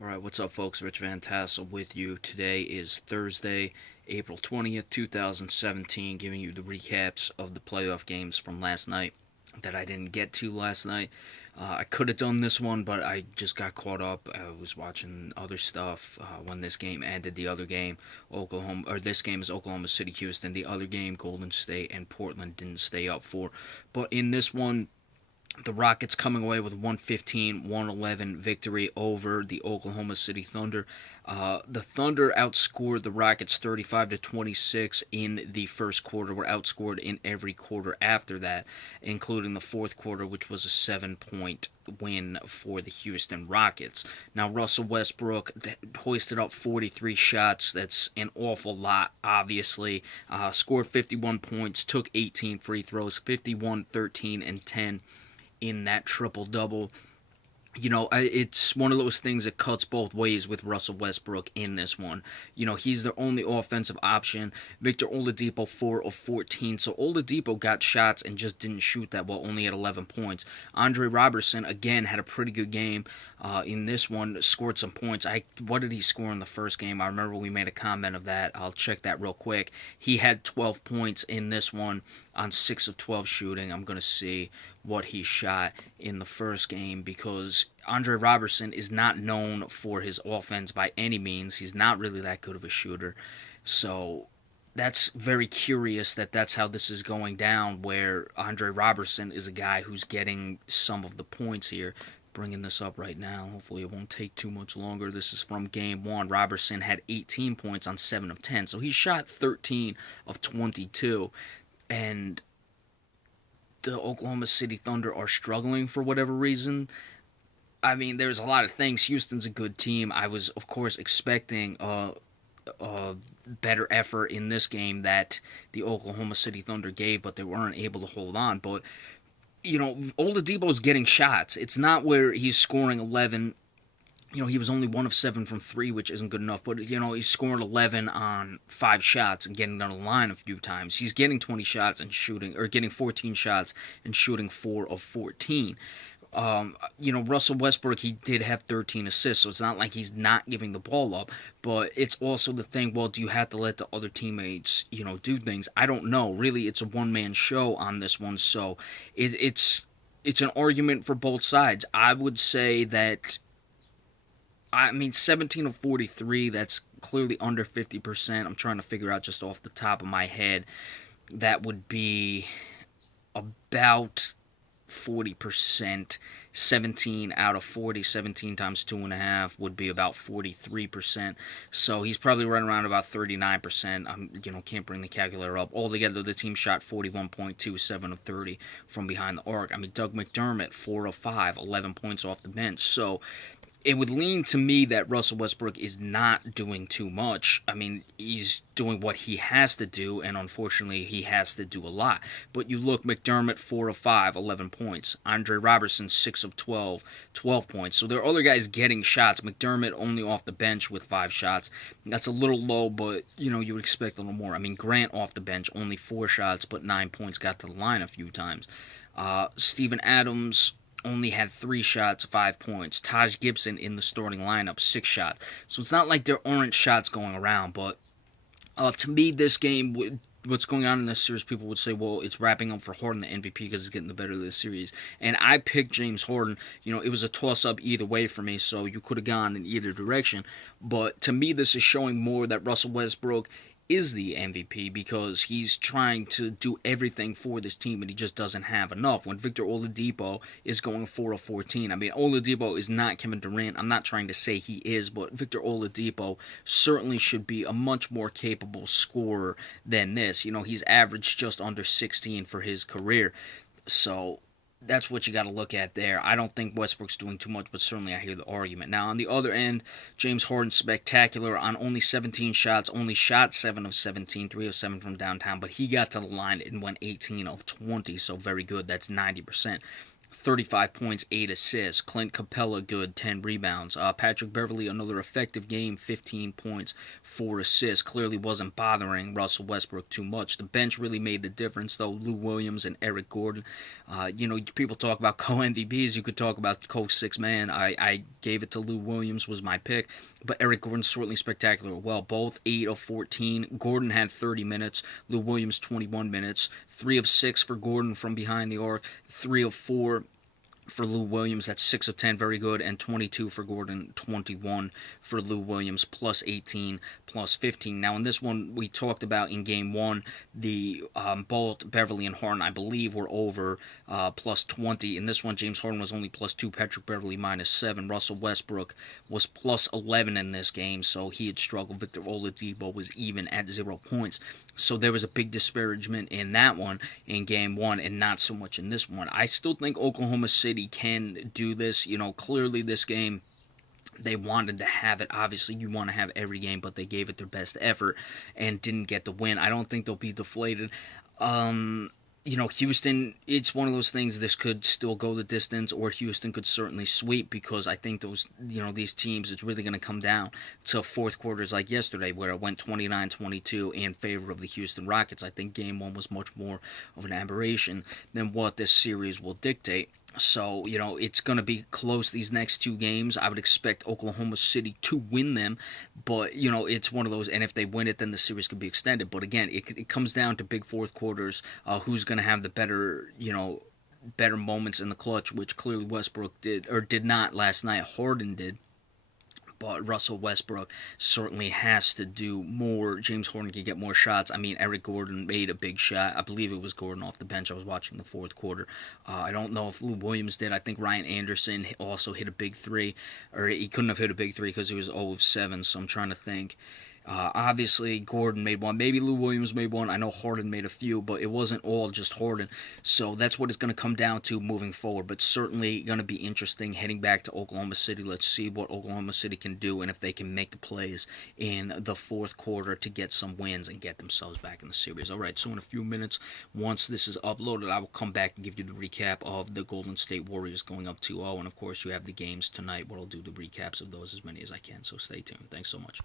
Alright, what's up, folks? Rich Van Tassel with you. Today is Thursday, April 20th, 2017, giving you the recaps of the playoff games from last night that I didn't get to last night. I could have done this one, but I just got caught up. I was watching other stuff when this game ended. The other game, this game is Oklahoma City, Houston. The other game, Golden State and Portland didn't stay up for. But in this one, the Rockets coming away with 115-111 victory over the Oklahoma City Thunder. The Thunder outscored the Rockets 35 to 26 in the first quarter. Were outscored in every quarter after that, including the fourth quarter, which was a 7-point win for the Houston Rockets. Now, Russell Westbrook hoisted up 43 shots. That's an awful lot, obviously. Scored 51 points, took 18 free throws, 51, 13, and 10 in that triple double. It's one of those things that cuts both ways with Russell Westbrook in this one. He's the only offensive option. Victor Oladipo, 4 of 14. So Oladipo got shots and just didn't shoot that well, only at 11 points. Andre Robertson, again, had a pretty good game in this one, scored some points. What did he score in the first game? I remember we made a comment of that. I'll check that real quick. He had 12 points in this one on 6 of 12 shooting. I'm going to see what he shot in the first game because Andre Robertson is not known for his offense by any means. He's not really that good of a shooter. So that's very curious that that's how this is going down, where Andre Robertson is a guy who's getting some of the points here. Bringing this up right now. Hopefully it won't take too much longer. This is from game one. Robertson had 18 points on 7 of 10. So he shot 13 of 22. And the Oklahoma City Thunder are struggling for whatever reason. I mean, there's a lot of things. Houston's a good team. I was, of course, expecting a better effort in this game that the Oklahoma City Thunder gave, but they weren't able to hold on. But, Oladipo's getting shots. It's not where he's scoring 11. He was only 1 of 7 from 3, which isn't good enough. But, he's scoring 11 on 5 shots and getting down the line a few times. He's getting 20 shots and shooting, or getting 14 shots and shooting 4 of 14. Russell Westbrook, he did have 13 assists, so it's not like he's not giving the ball up. But it's also the thing, well, do you have to let the other teammates, do things? I don't know. Really, it's a one-man show on this one, so it's an argument for both sides. I would say that 17 of 43, that's clearly under 50%. I'm trying to figure out just off the top of my head. That would be about 40%. 17 out of 40, 17 times 2.5 would be about 43%. So he's probably running around about 39%. Can't bring the calculator up. Altogether, the team shot 41.2, 7 of 30 from behind the arc. Doug McDermott, 4 of 5, 11 points off the bench. So it would lean to me that Russell Westbrook is not doing too much. He's doing what he has to do, and unfortunately, he has to do a lot. But you look, McDermott, 4 of 5, 11 points. Andre Robertson, 6 of 12, 12 points. So there are other guys getting shots. McDermott only off the bench with 5 shots. That's a little low, but, you would expect a little more. Grant off the bench, only 4 shots, but 9 points, got to the line a few times. Steven Adams only had 3 shots, 5 points. Taj Gibson in the starting lineup, 6 shots. So it's not like there aren't shots going around, but to me, this game, what's going on in this series, people would say, well, it's wrapping up for Harden, the MVP, because he's getting the better of this series. And I picked James Harden. It was a toss-up either way for me, so you could have gone in either direction. But to me, this is showing more that Russell Westbrook is the MVP because he's trying to do everything for this team and he just doesn't have enough. When Victor Oladipo is going 4 of 14, Oladipo is not Kevin Durant. I'm not trying to say he is, but Victor Oladipo certainly should be a much more capable scorer than this. He's averaged just under 16 for his career. So that's what you got to look at there. I don't think Westbrook's doing too much, but certainly I hear the argument. Now, on the other end, James Harden, spectacular on only 17 shots, only shot 7 of 17, 3 of 7 from downtown, but he got to the line and went 18 of 20, so very good. That's 90%. 35 points, 8 assists. Clint Capella, good, 10 rebounds. Patrick Beverley, another effective game, 15 points, 4 assists. Clearly wasn't bothering Russell Westbrook too much. The bench really made the difference, though. Lou Williams and Eric Gordon. People talk about co-MVPs. You could talk about co-six man. I gave it to Lou Williams, was my pick. But Eric Gordon certainly spectacular. Well, both 8 of 14. Gordon had 30 minutes. Lou Williams, 21 minutes. 3 of 6 for Gordon from behind the arc. 3 of 4 for Lou Williams. That's 6 of 10, very good, and 22 for Gordon, 21 for Lou Williams, plus 18, plus 15. Now, in this one, we talked about in game one, the both Beverly and Harden, I believe, were over plus 20. In this one, James Harden was only plus 2, Patrick Beverly minus 7. Russell Westbrook was plus 11 in this game, so he had struggled. Victor Oladipo was even at 0 points. So there was a big disparagement in that one in game one and not so much in this one. I still think Oklahoma City can do this. Clearly this game, they wanted to have it. Obviously, you want to have every game, but they gave it their best effort and didn't get the win. I don't think they'll be deflated. Houston, it's one of those things, this could still go the distance, or Houston could certainly sweep, because I think these teams, it's really going to come down to fourth quarters like yesterday, where it went 29-22 in favor of the Houston Rockets. I think game one was much more of an aberration than what this series will dictate. So, it's going to be close these next two games. I would expect Oklahoma City to win them, but, it's one of those, and if they win it, then the series could be extended. But again, it comes down to big fourth quarters, who's going to have the better moments in the clutch, which clearly Westbrook did not last night. Harden did. But Russell Westbrook certainly has to do more. James Harden can get more shots. I mean, Eric Gordon made a big shot. I believe it was Gordon off the bench. I was watching the fourth quarter. I don't know if Lou Williams did. I think Ryan Anderson also hit a big three. Or he couldn't have hit a big three because he was 0 of 7, so I'm trying to think. Obviously, Gordon made one. Maybe Lou Williams made one. I know Harden made a few, but it wasn't all just Harden. So that's what it's going to come down to moving forward. But certainly going to be interesting heading back to Oklahoma City. Let's see what Oklahoma City can do and if they can make the plays in the fourth quarter to get some wins and get themselves back in the series. All right, so in a few minutes, once this is uploaded, I will come back and give you the recap of the Golden State Warriors going up 2-0. And, of course, you have the games tonight where I'll do the recaps of those, as many as I can. So stay tuned. Thanks so much.